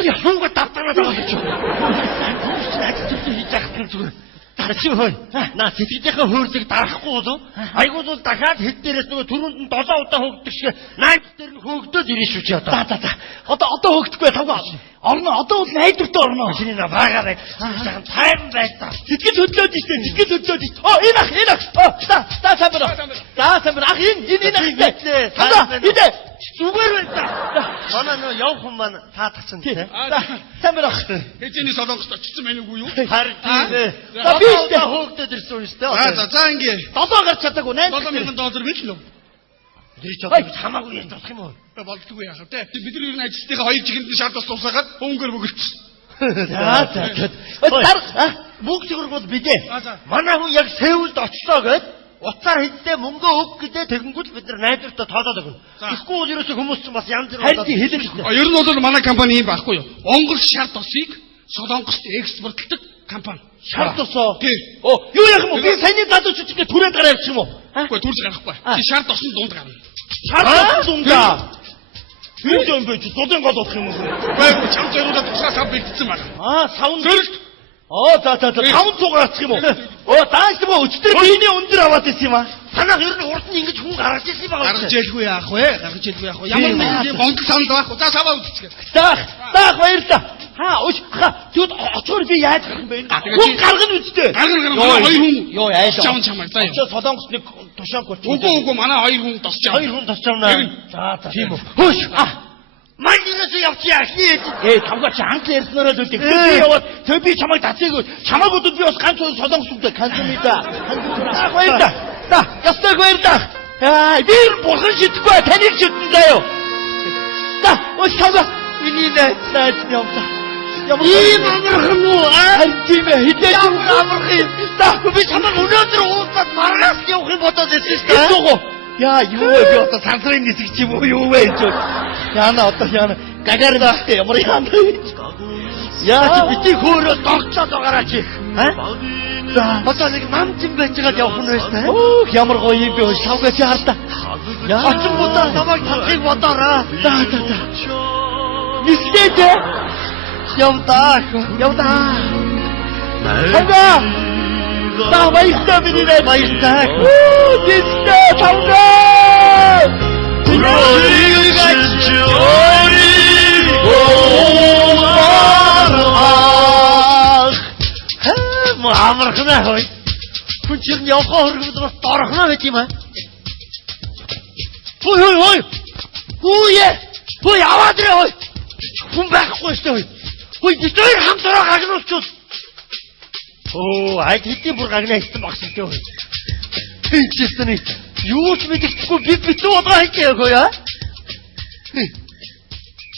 Хоёр хонго давтараад байгаа гэж. Хийж яах зүгээр. Чи хой. Наа сэтгэлийнхээ хөөрлөг дарахгүй болов. Айгуул бол дахиад хэд дээрээс нөгөө түрүүнд нь 7 удаа хөөгдөг шиг найд дээр нь хөөгдөд ирэх шүү чи одоо. За. Одоо хөөгдөхгүй тавгаа. Орно одоо бол найдвартай орно. Чиний на баагаар байд. Цагаан тайван байд та. Сэтгэл хөдлөөд штэ. Энэ ах. За самбар. Ах энэ. Идэ. Зүгээр байна та. Манай нөө явах юм маань таатгсан тий. Самбар ах. Хэзээний солонгост очсон байх уу юу? Харин тий. Би хөөгдөд ирсэн шүү дээ. За ингэ. 7 гарч чадаагүй $7,000 биш үү? Дэж одоо хамаагүй яаж болох юм уу? Болдгоо яах вэ? Бид нар ер нь ажилтныхаа хоёр жигэнд шаард бас тусаагаад өнгөр бөгөлчихсөн. За. Бүгд зөвхөн бидээ. Манай хүн яг Сеулд очсоо гэд утсаар хэддээ мөнгө өг гэдэг тэгэнгүүт бид нар найдвартай тоолоод өгнө. Тэгэхгүй бол ерөөсөө хүмүүс ч бас янз бүр болоод хэлэн. Ер нь бол манай компани юм байхгүй юу? Монгол шаард усыг Солонгост экспортлдог компани. Шаард усоо. Тий. Юу яах юм бэ? Би саяны залууч чигээ түрээд гараа явчих юм уу? Үгүй түрж гарахгүй. Чи шаард усын дунд гарна. Шаард дундаа. Юу юм бэ? Дулын гол болох юм уу? Үгүй чам зориулаад тусгай сав бэлдсэн байна. Савн зөвлөлт. За. Таван цугаарчих юм уу? Дааш юм уу? Өчтөр биений өндөр аваад ирсэн юм аа. Танах ер нь урд нь ингэж хүн гаргаж ирсэн юм байна. Гаргаж ялгүй яах вэ? Ямар нэг Монгол санал байхгүй. За саваа үзчихээ. Заах баярлаа. Тэгвэл очоор би яаж гарах юм бэ? Хүн гаргана үстэй. Гаргана хоёр хүн. Йоо яаш. Чамаа заа. Солонгос нэг тушаангүй. Үгүй манай хоёр хүн тосч байгаа. Хоёр хүн тосч байна. За. Тийм үү. Хөөш. Мандинаас явчихъя. Тавгаа чи анх ярьснараа л үгүй. Би яваад тэг би чамайг тацаагүй. Чамайг бодод би бас ганц солонгос үгтэй канцумида. Баярлаа. Ястаг баярлаа. Би бурхан шидэхгүй таныг шидэн заяа. Тавгаа. Миний найз яваа. Ийм амархан уу? Тийм ээ. Хитэж амархан юм. Би чамайг өнөөдөр уулзаад маргаас явах юм бодоод байсан шүү дээ. Яа, юу вэ? Би одоо сансрын нисгч юм уу? Юу вэ? Яна одоо гагарнастэй ямар яана. Яа чи бити хөөрөө догцоод байгаараа чи. За, одоо нэг намчин байж байгаад явах нь байсан. Ямар гоё юм бэ? Шавгаа чи хардаа. Яа, очин будаа намайг татхыг бодоорой. За. Нисгээд явдаа. Тавгаа. Та баярлалаа миний найз. Баярлалаа. Дистэ тавгаа. Амархнаа хой. Хүн чинь явхаа хөргөд бас дорхноо гэж юм аа. Хой. Хой аваад ирээ хой. Хүн байхгүй шүү дээ. Хой дээр хамтраа гагнуучуул. Айд хэдийн бүр гагнаа хийсэн багш шүү дээ. Тийчээсний юу ч мэдэхгүй би битүү удаа хийчихээ хой аа.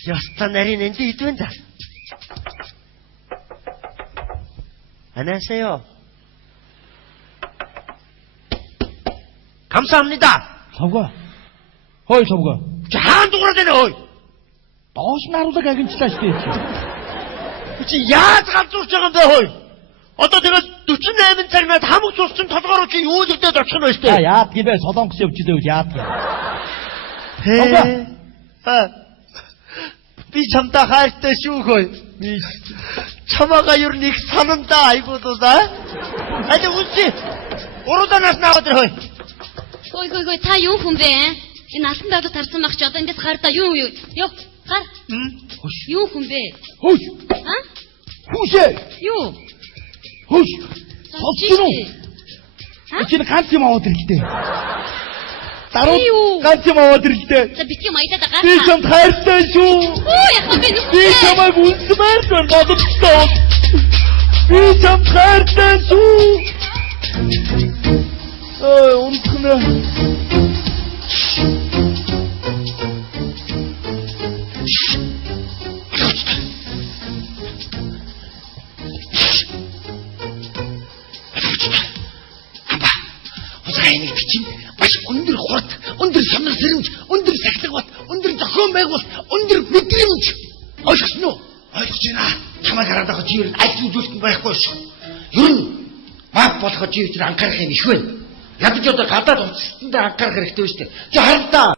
Яста нарийн энд идвэн да. 안녕하세요. 감사합니다. Савга. Хой савга. Хаан дуурай дээ хой. Доош нь харуулаг агинчлаа шүү дээ. Чи яаж галзуурч байгаа юм бэ хой? Одоо тэгээд 48 цагнаад хамаг цусчин толгоор чи юу нэгдээд очих нь вэ шүү дээ. Яад гибэ Солонгос явж идэх яад. Би чамтай хайртай шүү хой. Чамаага ер нь их санамдаа айгуудаа. Хadi үгүй. Урууданаас наваад хой. Хой та юу хүн бэ? Энэ алтан даадад тарсан мах чи одоо ингэж гардаа юу? Ёо гар. Юу хүн бэ? Хөөш. Хүүшээ. Юу? Хөөш. Сонсож уу? Эцэг ганц юм аваад ирэхтэй. Даруу ганц юм аваад ирэхтэй. За битгий маялаад байгаа. Би чамд хайртай шүү. Яхаа би нүх. Би чамайг үнсмээр бодсон. Би чамд хайртай шүү. Унтхнаа. Нэг бичин маш өндөр хурд, өндөр санар сэрэмж, өндөр сахилга бат, өндөр зохион байгуулалт, өндөр мэдрэмж. Ойлгосноо? Ойлгож байна. Чамайг хараад байгаа чи ер нь аль зүйлс байхгүй шүү. Ер нь маг болоход чи анхаарах юм их байна. Ядаж одоо гадаад утсанд анхаарах хэрэгтэй шүү дээ. Чи харин та